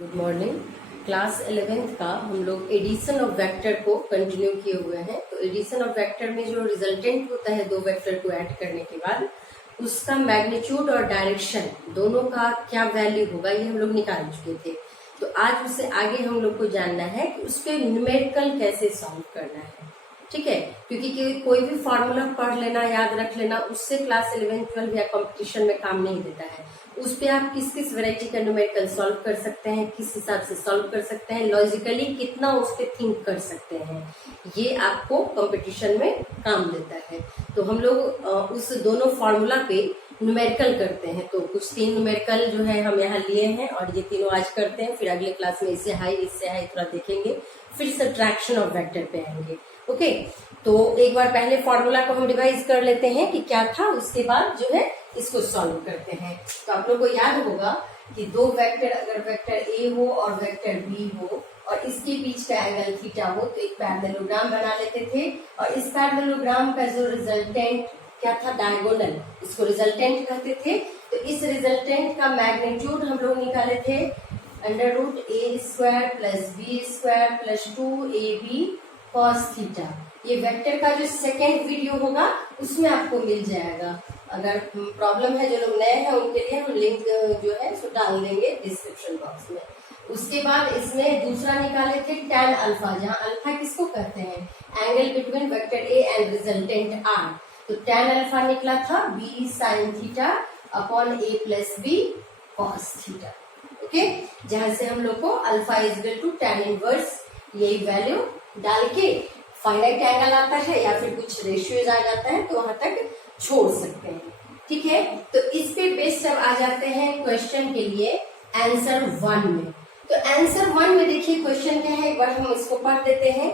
Good morning. Class 11th का हम लोग एडिशन ऑफ वेक्टर को कंटिन्यू किए हुए हैं। तो एडिशन ऑफ वेक्टर में जो रिजल्टेंट होता है दो वेक्टर को ऐड करने के बाद उसका मैग्नीट्यूड और डायरेक्शन दोनों का क्या वैल्यू होगा ये हम लोग निकाल चुके थे। तो आज उससे आगे हम लोग को जानना है कि उस पर न्यूमेरिकल कैसे सॉल्व करना है। ठीक है, क्योंकि कोई भी फॉर्मूला पढ़ लेना याद रख लेना उससे क्लास 11, 12 या कंपटीशन में काम नहीं देता है। उस पे आप किस किस वैरायटी का न्यूमेरिकल सॉल्व कर सकते हैं, किस हिसाब से सॉल्व कर सकते हैं, लॉजिकली कितना उस पे थिंक कर सकते हैं, ये आपको कंपटीशन में काम देता है। तो हम लोग उस दोनों फॉर्मूला पे न्यूमेरिकल करते हैं। तो कुछ 3 न्यूमेरिकल जो है हम यहाँ लिए हैं और ये तीनों आज करते हैं। फिर अगले क्लास में इससे हाई थोड़ा देखेंगे, फिर सब्ट्रैक्शन ऑफ वेक्टर पे आएंगे। ओके, तो एक बार पहले फॉर्मूला को हम रिवाइज कर लेते हैं कि क्या था, उसके बाद जो है इसको सॉल्व करते हैं। तो आप लोगों को याद होगा कि दो वेक्टर, अगर वेक्टर ए हो और वेक्टर बी हो और इसके बीच का एंगल थीटा हो तो एक पैरेललोग्राम बना लेते थे। और इस पैरेललोग्राम का जो रिजल्टेंट क्या था, डायगोनल, इसको रिजल्टेंट कहते थे। तो इस रिजल्टेंट का मैग्नीट्यूड हम लोग निकाले थे √a² + b² + 2ab cos theta. ये वेक्टर का जो सेकेंड वीडियो होगा उसमें आपको मिल जाएगा। अगर प्रॉब्लम है, जो लोग नए हैं उनके लिए हम लिंक जो है उसको डाल देंगे डिस्क्रिप्शन बॉक्स में। उसके बाद इसमें दूसरा निकाले थे tan अल्फा, जहाँ अल्फा किसको कहते हैं, angle between vector A and resultant r। तो tan अल्फा निकला था b sin theta upon a + b cos theta. Okay, जहां से हम लोग को अल्फा = tan इनवर्स यही वैल्यू डाल के फाइनाइट एंगल आता है या फिर कुछ रेशियोज आ जाता है तो वहां तक छोड़ सकते हैं। ठीक है, तो इस पे बेस्ड अब आ जाते हैं क्वेश्चन के लिए आंसर 1 में। तो आंसर 1 में देखिए क्वेश्चन क्या है, एक बार हम इसको पढ़ देते हैं।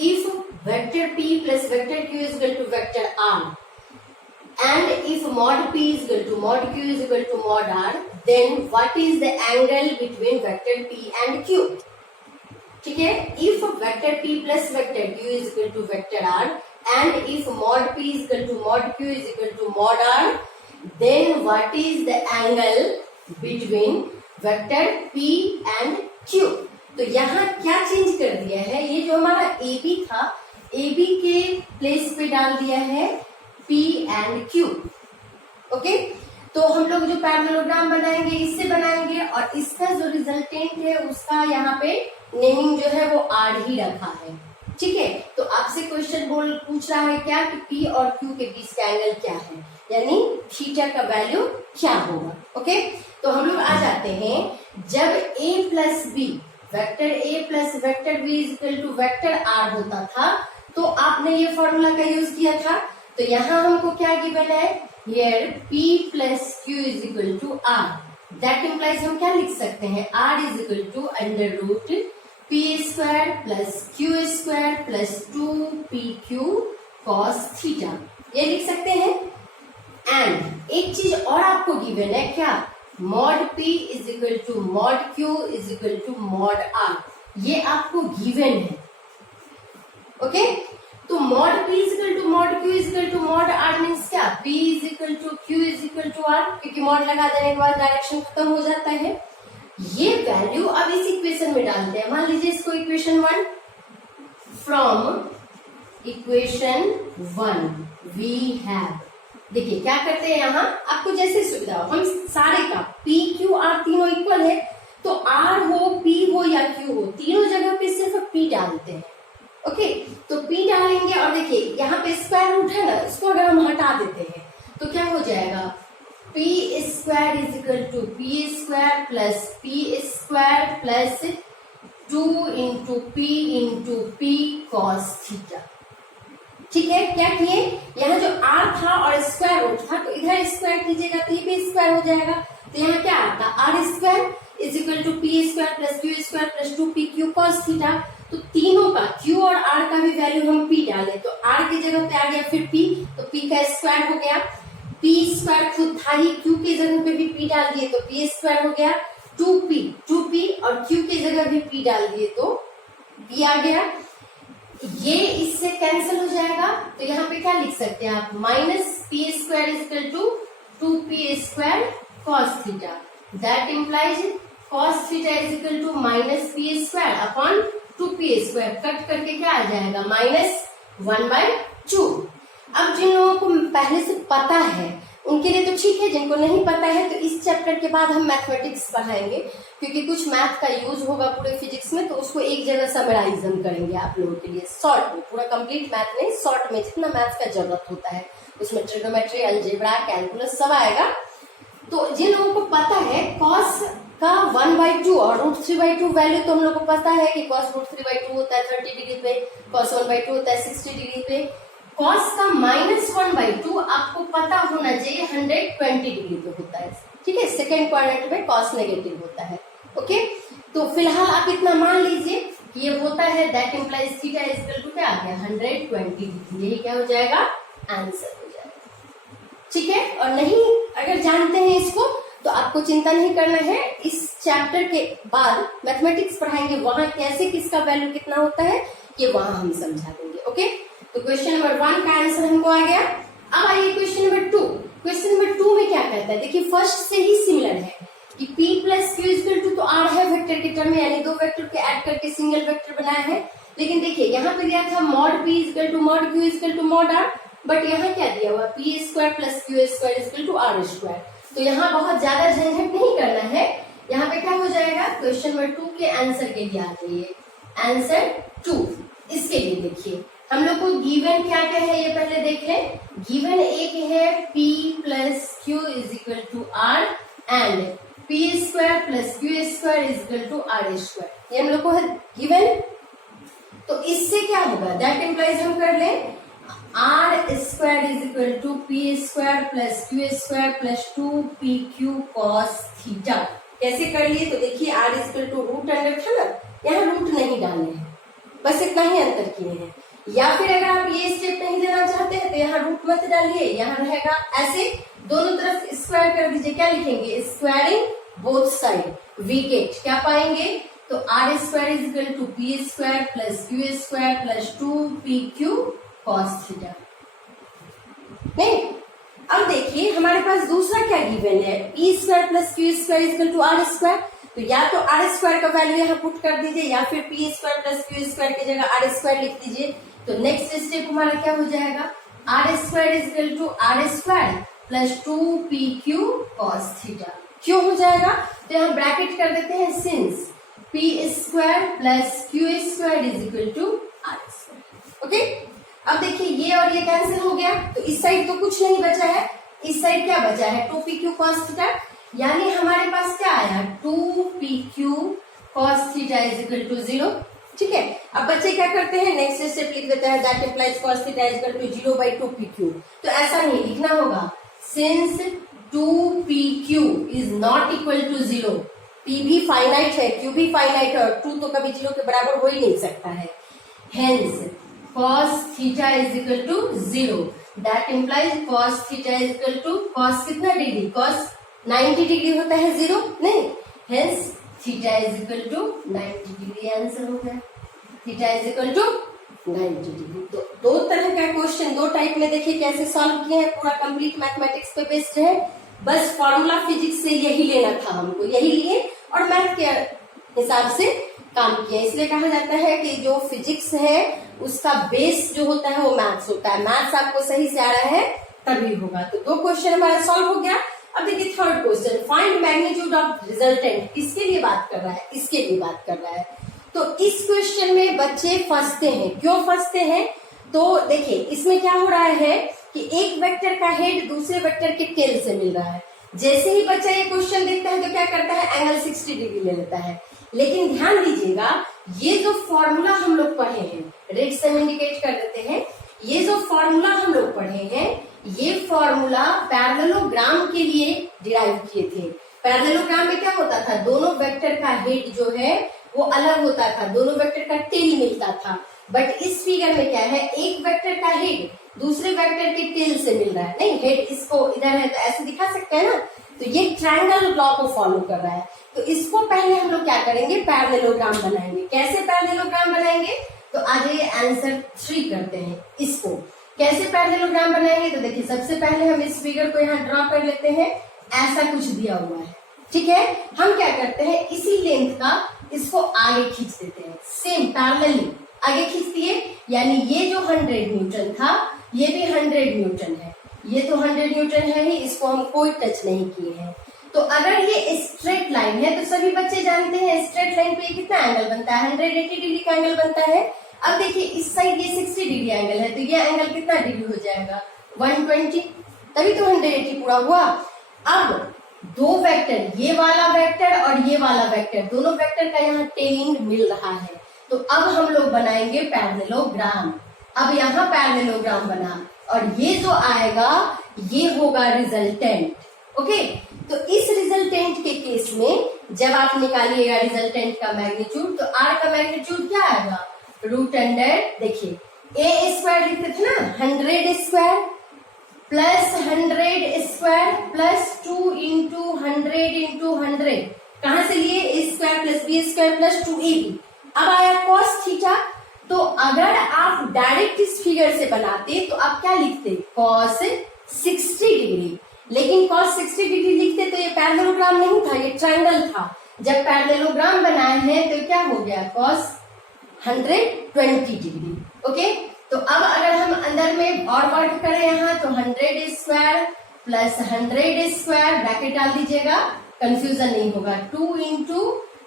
If vector p + vector q = vector r and if mod p = mod q = mod r, then what is the angle between vector p and q? ठीक है, if vector p + vector q = vector r and if mod p = mod q = mod r, then what is the angle between vector p and q? तो यहाँ क्या change कर दिया है, ये जो हमारा AB था, AB के प्लेस पे डाल दिया है p and q। ओके, तो हम लोग जो पैरेललोग्राम बनाएंगे इससे बनाएंगे और इसका जो रिजल्टेंट है उसका यहाँ पे नेमिंग जो है वो r ही रखा है। ठीक है, तो आपसे क्वेश्चन पूछ रहा है क्या कि p और q के बीच का एंगल क्या है, यानी थीटा का वैल्यू क्या होगा। ओके, तो हम लोग आ जाते हैं, जब a + b vector a + vector b = vector r होता था तो आपने ये फॉर्मूला का यूज किया था। तो यहाँ हमको क्या गिवन है, here p + q = r। That implies हम क्या लिख सकते हैं, r = √p² + q² + 2pq cos theta, ये लिख सकते हैं। एंड एक चीज और आपको गिवन है क्या, mod p = mod q = mod r, ये आपको गिवन है। ओके, तो mod p = mod q = mod r means क्या, p = q = r, क्योंकि mod लगा देने के बाद डायरेक्शन खत्म हो जाता है। ये वैल्यू अब इस इक्वेशन में डालते हैं। मान लीजिए इसको equation 1, from equation 1 we have, देखिए क्या करते हैं, यहाँ आपको जैसे सुविधा हो, हम सारे का p q r तीनों इक्वल है तो r हो p हो या q हो तीनों जगह पे सिर्फ p डालते हैं। ओके, तो p डालेंगे और देखिए यहाँ पे स्क्वायर रूट है ना, इसको अगर हम हटा देते हैं तो क्या हो जाएगा, p² = p² + p² + 2 × p × p cos theta. ठीक है, क्या किए, यहाँ जो r था और स्क्वायर रूट था तो इधर स्क्वायर कीजिएगा तो ये भी स्क्वायर हो जाएगा। तो यहाँ क्या आता, r² = p² + q² + 2pq cos theta. तो तीनों का q और r का भी वैल्यू हम p डालें तो r की जगह पे आ गया फिर p, तो p का स्क्वायर हो गया, p² खुद था ही, q की जगह पे भी p डाल दिए तो p² हो गया, 2p और q की जगह भी p डाल दिए तो p आ गया। ये इससे कैंसिल हो जाएगा तो यहाँ पे क्या लिख सकते हैं आप, -p² = 2p² cos theta. That implies cos theta is equal to minus P square upon 2p²। Cut करके क्या आ जाएगा -1/2। अब जिन लोगों को पहले से पता है उनके लिए तो ठीक है, जिनको नहीं पता है तो इस चैप्टर के बाद हम मैथमेटिक्स पढ़ाएंगे, क्योंकि कुछ मैथ का यूज होगा पूरे फिजिक्स में, तो उसको एक जगह समराइज हम करेंगे आप लोगों के लिए शॉर्ट में, पूरा कंप्लीट मैथ नहीं, शॉर्ट में जितना मैथ का जरूरत होता है उसमें ट्रिग्नोमेट्री, अलजेब्रा, कैलकुलस सब आएगा। तो जिन लोगों को पता है cos का 1/2 और √3/2 वैल्यू, तो हम लोग को पता है कि cos √3/2 होता है 30 डिग्री पे, cos 1/2 होता है 60 डिग्री पे। cos का -1/2 आपको पता होना चाहिए 120 डिग्री पे होता है, ठीक है। सेकेंड क्वाड्रेंट में cos नेगेटिव होता है, ओके। तो फिलहाल आप इतना मान लीजिए कि ये होता है, that implies theta is equal to क्या आ गया 120 डिग्री। यही क्या हो जाएगा, आंसर हो जाएगा, ठीक है। और नहीं अगर जानते हैं इसको तो आपको चिंता नहीं करना है, इस चैप्टर के बाद मैथमेटिक्स पढ़ाएंगे, वहां कैसे किसका वैल्यू कितना होता है ये वहां हम समझा देंगे, ओके। तो क्वेश्चन नंबर 1 का आंसर हमको आ गया। अब आइए क्वेश्चन नंबर 2। क्वेश्चन नंबर 2 में क्या कहता है, देखिए फर्स्ट से ही सिमिलर है कि p plus Q equal to, तो आर है वेक्टर के टर्म में, यानी दो वेक्टर के ऐड करके सिंगल वेक्टर बनाया है। लेकिन देखिए यहाँ पे दिया था mod p equal to mod q equal to mod r, but यहाँ क्या दिया हुआ p² plus q² equal to r²। तो यहाँ बहुत ज्यादा झंझट नहीं करना है, यहाँ पे क्या हो जाएगा, क्वेश्चन नंबर 2 के आंसर के लिए आ जाइए। आंसर 2 इसके लिए देखिए हम लोग को गिवन क्या क्या है ये पहले देख लें। गिवन एक है p plus Q is equal to r and p² plus q² is equal to r², ये हम लोग को है गिवन। तो इससे क्या होगा, दैट इम्प्लाइज हम कर लें r² is equal to p² plus q² plus 2pq cos theta. कैसे कर लिए, तो देखिए r is equal to root under था ना, यहाँ रूट नहीं डालने हैं, बस इतना ही अंतर किए हैं। या फिर अगर आप ये स्टेप नहीं देना चाहते हैं तो यहाँ रूट मत डालिए, यहाँ रहेगा ऐसे, दोनों तरफ स्क्वायर कर दीजिए। क्या लिखेंगे, squaring both side, we get क्या पाएंगे, तो r² is equal to p² plus q² plus 2pq cos theta. नहीं, अब देखिए हमारे पास दूसरा क्या गिवन है, p² plus q² equal to r²। तो या तो r² का वैल्यू यहाँ पुट कर दीजिए, या फिर p² प्लस q² की जगह r² लिख दीजिए। तो नेक्स्ट स्टेप हमारा क्या हो जाएगा, r² is equal to r² plus 2pq cos theta. क्यों हो जाएगा, तो यहाँ ब्रैकेट कर देते हैं, since p² plus q² is equal to r², okay. अब देखिए ये और ये कैंसिल हो गया, तो इस साइड तो कुछ नहीं बचा है, इस साइड क्या बचा है 2pq cos थीटा, यानी हमारे पास क्या आया 2pq cos theta is equal to 0, ठीक है। अब बच्चे क्या करते हैं, नेक्स्ट स्टेप लिख देते हैं, that implies cos theta is equal to 0/2pq। तो ऐसा नहीं लिखना होगा, since 2pq is not equal to 0, p भी फाइनाइट है, q भी फाइनाइट है, और 2 तो कभी 0 के बराबर हो ही नहीं सकता है, hence cos theta is equal to 0, that implies cos theta is equal to, cos कितना डिग्री, cos 90 डिग्री होता है 0 नहीं, hence theta is equal to 90 degree. Answer हो गया, theta is equal to 90 degree. तो दो तरह का क्वेश्चन, दो टाइप में देखिए कैसे सॉल्व किए हैं, पूरा कंप्लीट मैथमेटिक्स पे बेस्ड है, बस फॉर्मूला फिजिक्स से यही लेना था हमको, यही लिए और मैथ के हिसाब से काम किया। इसलिए कहा जाता है कि जो फिजिक्स है उसका बेस जो होता है वो मैथ्स होता है, मैथ्स आपको सही से आ रहा है तभी होगा। तो दो क्वेश्चन हमारा सॉल्व हो गया। अब देखिए third question, find magnitude of resultant, किसके लिए बात कर रहा है, इसके लिए बात कर रहा है। तो इस क्वेश्चन में बच्चे फंसते हैं, क्यों फंसते हैं, तो देखिए इसमें क्या हो रहा है कि एक वेक्टर का हेड दूसरे वेक्टर के टेल से मिल रहा है। जैसे ही बच्चा ये क्वेश्चन देखता है तो क्या करता है, एंगल 60 डिग्री ले लेता है। लेकिन ध्यान दीजिएगा, ये जो फॉर्मूला हम लोग पढ़े हैं, रेड से इंडिकेट कर देते हैं, ये जो फॉर्मूला हम लोग पढ़े हैं, ये फॉर्मूला पैरेललोग्राम के लिए डिराइव किए थे। पैरेललोग्राम में क्या होता था, दोनों वेक्टर का हेड जो है वो अलग होता था, दोनों वेक्टर का टेल मिलता था। बट इस फिगर में क्या है, एक वेक्टर का हेड दूसरे वेक्टर के टेल से मिल रहा है, नहीं हेड इसको इधर है तो ऐसे दिखा सकते हैं ना, तो ये ट्रायंगल लॉ को फॉलो कर रहा है। तो इसको पहले हम लोग क्या करेंगे, पैरेललोग्राम बनाएंगे। कैसे पैरेललोग्राम बनाएंगे, तो आज ये आंसर 3 करते हैं। इसको कैसे पैरेललोग्राम बनाएंगे, तो देखिए सबसे पहले हम इस फिगर को यहाँ ड्रॉ कर लेते हैं, ऐसा कुछ दिया हुआ है, ठीक है, हम क्या करते हैं इसी लेंथ का इसको आगे खींच देते हैं, सेम पैरेलली आगे खींच दिए, यानी ये जो 100 न्यूटन था ये भी 100 न्यूटन है, ये तो 100 न्यूटन है ही, इसको हम कोई टच नहीं किए हैं। तो अगर ये स्ट्रेट लाइन है तो सभी बच्चे जानते हैं स्ट्रेट लाइन पे कितना एंगल बनता है, 180 डिग्री का एंगल बनता है। अब देखिए इस साइड ये 60 डिग्री एंगल है, तो ये एंगल कितना डिग्री हो जाएगा, 120, तभी तो 180 पूरा हुआ। अब दो वेक्टर, ये वाला वेक्टर और ये वाला वेक्टर, दोनों वेक्टर का यहाँ टेन मिल रहा है, तो अब हम लोग बनाएंगे पैरेललोग्राम। अब यहाँ पैरेललोग्राम बना और ये जो आएगा ये होगा रिजल्टेंट। ओके, तो इस रिजल्टेंट के केस में जब आप निकालिएगा रिजल्टेंट का मैग्नीट्यूड, तो आर का मैग्नीट्यूड क्या आएगा, रूट अंडर, देखिए ए स्क्वायर लिखते थे ना, 100 square plus 100 square plus 2 into 100 कहां से लिए, A square plus B square plus 2ab। अब आया कॉस थीटा, तो अगर आप डायरेक्ट इस फिगर से बनाते तो आप क्या लिखते, कॉस 60 डिग्री, लेकिन कॉस 60 डिग्री लिखते तो ये पैरेललोग्राम नहीं था, ये ट्रायंगल था। जब पैरेललोग्राम बनाए हैं तो क्या हो गया, कॉस 120 डिग्री। ओके, तो अब अगर हम अंदर में और वर्क करें यहाँ, तो 100 स्क्वायर प्लस 100 स्क्वायर, ब्रैकेट डाल दीजिएगा, कंफ्यूजन नहीं होगा, 2 इंटू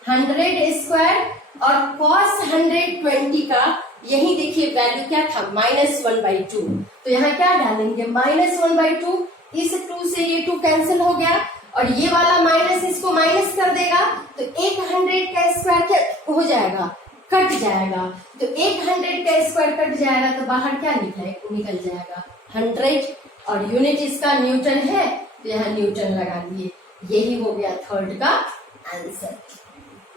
100 स्क्वायर, और cos 120 का यही देखिए वैल्यू क्या था, -1/2, तो यहाँ क्या डालेंगे, -1/2, इस 2 से ये 2 कैंसिल हो गया, और ये वाला माइनस इसको माइनस कर देगा, तो 100 का स्क्वायर क्या हो जाएगा, कट जाएगा, तो 100 का स्क्वायर कट जाएगा, तो बाहर क्या निकल जाएगा 100, और यूनिट इसका न्यूटन है, तो यहाँ न्यूटन लगा दिए। यही हो गया थर्ड का आंसर।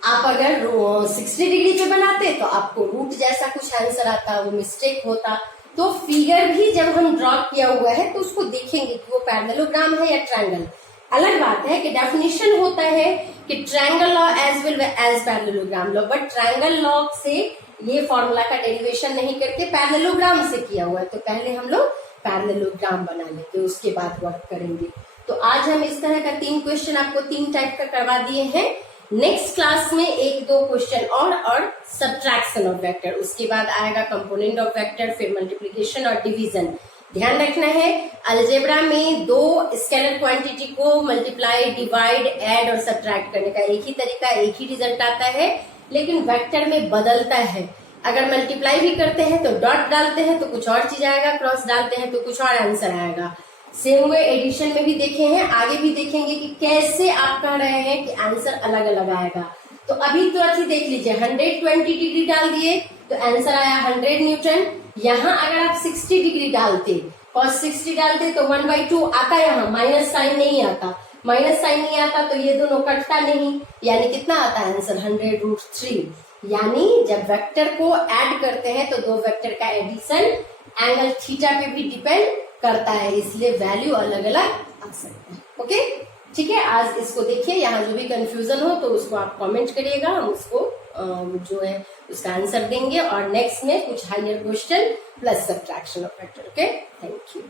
आप अगर 60 डिग्री पे बनाते तो आपको रूट जैसा कुछ आंसर आता, वो मिस्टेक होता। तो फिगर भी जब हम ड्रॉ किया हुआ है तो उसको देखेंगे कि वो पैरेललोग्राम है या ट्रायंगल। अलग बात है कि डेफिनेशन होता है कि triangle law as well as parallelogram law, but triangle law से ये फॉर्मूला का डेरिवेशन नहीं करके पैरेललोग्राम से किया हुआ है, तो पहले हम लोग पैरेललोग्राम बना लेते, उसके बाद वर्क करेंगे। तो आज हम इस तरह का 3 क्वेश्चन आपको 3 टाइप का करवा दिए हैं। नेक्स्ट क्लास में 1-2 क्वेश्चन और सब्ट्रैक्शन ऑफ वेक्टर, उसके बाद आएगा कंपोनेंट ऑफ वेक्टर, फिर मल्टीप्लिकेशन और डिवीजन। ध्यान रखना है अलजेब्रा में 2 स्केलर क्वांटिटी को मल्टीप्लाई, डिवाइड, ऐड और सब्ट्रैक्ट करने का एक ही तरीका, एक ही रिजल्ट आता है, लेकिन वेक्टर में बदलता है। अगर मल्टीप्लाई भी करते हैं तो डॉट डालते हैं तो कुछ और चीज आएगा, क्रॉस डालते हैं तो कुछ और आंसर आएगा। सेम वे एडिशन में भी देखे हैं, आगे भी देखेंगे कि कैसे आप कह रहे हैं कि आंसर अलग अलग आएगा। तो अभी तुरंत ही देख लीजिए, 120 डिग्री डाल दिए तो आंसर आया 100 न्यूटन। यहाँ अगर आप 60 डिग्री डालते, cos 60 डालते तो 1/2 आता, यहाँ माइनस साइन नहीं आता, माइनस साइन नहीं आता तो ये दोनों कटता नहीं, यानी कितना आता है आंसर 100√3। यानी जब वेक्टर को ऐड करते हैं तो दो वेक्टर का एडिशन एंगल थीटा पे भी डिपेंड करता है, इसलिए वैल्यू अलग अलग आ सकता है। ओके, ठीक है, आज इसको देखिए, यहाँ जो भी कंफ्यूजन हो तो उसको आप कमेंट करिएगा, हम उसको जो है उसका आंसर देंगे, और नेक्स्ट में कुछ higher question plus subtraction of vector. Okay, thank you.